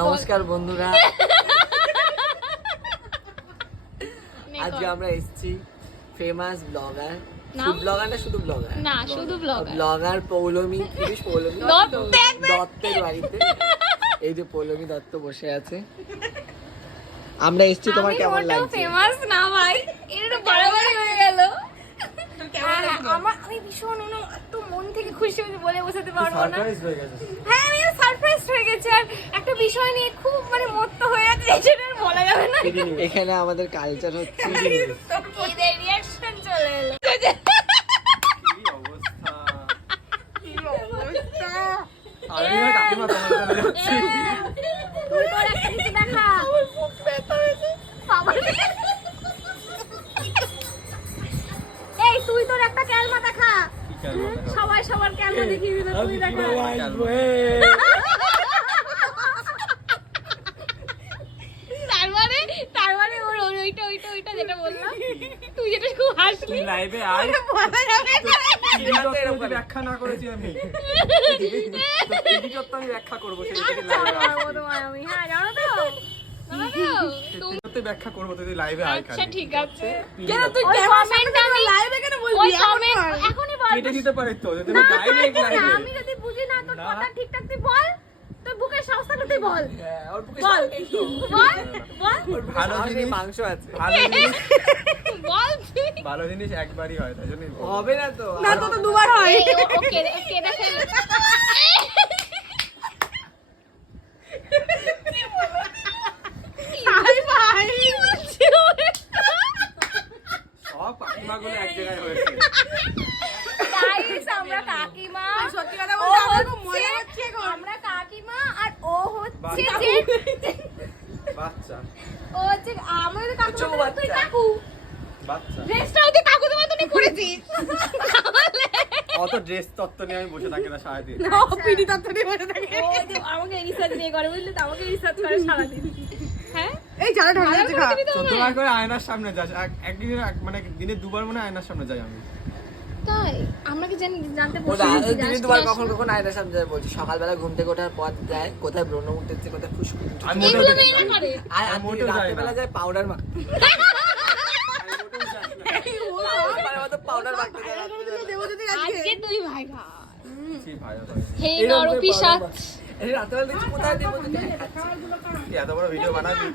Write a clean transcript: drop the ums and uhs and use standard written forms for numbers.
নমস্কার বন্ধুরা, আজকে আমরা এসেছি ফেমাস ব্লগার, ব্লগার না শুধু ব্লগার, না শুধু ব্লগার, ব্লগার পৌলমী দত্তের বাড়িতে। এই যে পৌলমী দত্ত বসে আছে। আমরা এসেছি, তোমার কেমন লাগছে? ফেমাস না ভাই, এটা বাড়াবাড়ি হয়ে গেল। আমি ভীষণ এত মন থেকে খুশি হয়েছি, বলে বোঝাতে পারবো না। হ্যাঁ, আমি সারপ্রাইজ হয়ে গেছি। আর একটা বিষয় নিয়ে খুব মত্ত হয়ে আছে, সেটা আর বলা যাবে না। এখানে আমাদের কালচার হচ্ছে এদের রিঅ্যাকশন চলে এলো। তুই তোর একটা কিছু দেখা। এই তুই তোর একটা ক্যালমা দেখা। সবাই সবার ক্যালমা দেখিয়ে দিল, তুই দেখা। তারপরে ওর ওইটা যেটা বললাম, তুই যেটা খুব হাসলি লাইভে আয়, ব্যাখ্যা না করেছি আমি, আমি ব্যাখ্যা করবো, আমি হ্যাঁ জানো তো ব্যাখ্যা করবো তুই লাইভে আয়। আচ্ছা ঠিক আছে, কেন তুই কমেন্ট আমি লাইভে কেন বলবি? ওই কমেন্ট এখনই বল। কেটে দিতে পারিস তো, যদি না, ডাইরেক্ট লাইভে। আমি যদি বুঝি না তোর কথা ঠিকঠাক তুই বল, তোর বুকের সাহস থাকলে তুই বল। ওর বুকে বল বল ভালো জিনিস, মাংস আছে, বল ভালো জিনিস একবারই হয়, তাই জন্যই বল। হবে না তো, না তো দুবার হয়। ওকে ওকে দেখে হাই ভাই, সব কাকিমাগুলো এক জায়গায় হয়েছে। গাইস আমরা কাকিমা, সত্যি কথা বলতে আমার খুব মজা হচ্ছে এখন। আমরা কাকিমা আর ও হচ্ছে বাচ্চা। যে বাচ্চা ও হচ্ছে আমরা তো কাকু, তুই কাকু। বাচ্চা ড্রেসটাও তুই কাকুদের মতনই করেছিস। অত ড্রেস তত্ত্ব নিয়ে আমি বসে থাকি না সারাদিন। না পিডি তত্ত্বটি বসে থাকে। ও যে আমাকে রিসার্চ নিয়ে করে, বুঝলি তো, আমাকে রিসার্চ করে সারাদিন। হ্যাঁ এই জানা ঢালা যাচ্ছে খা। 14 বার করে আয়নার সামনে যাস, একদিন মানে দিনে দুবার মনে হয় আয়নার সামনে যাই আমি। তাই আমরা কি জানতে ওরা পারছি দিনে দুবার কখন কখন আয়নার সামনে যায় বলছি। সকালবেলা ঘুম থেকে ওঠার পর যায়, কোথায় ব্রণ উঠেছে, কোথায় ফুসকুড়ি উঠেছে। আমি মোটেও এগুলো দেখি মেয়েরা না। করে। আর আমি মোটেও যাই না। রাত্রেবেলা যায় পাউডার মাখ, পাউডার মাখতে যায় রাত্রেবেলা। দেবজ্যোতি আজকে তুই ভাই ভাই কি ভাই ভাই, হে এরকম করে নরপিশাচ। powder মাখ। এই রাত্রেবেলা দেখছি কোথায় দেবো, এত বড় ভিডিও বানাবি।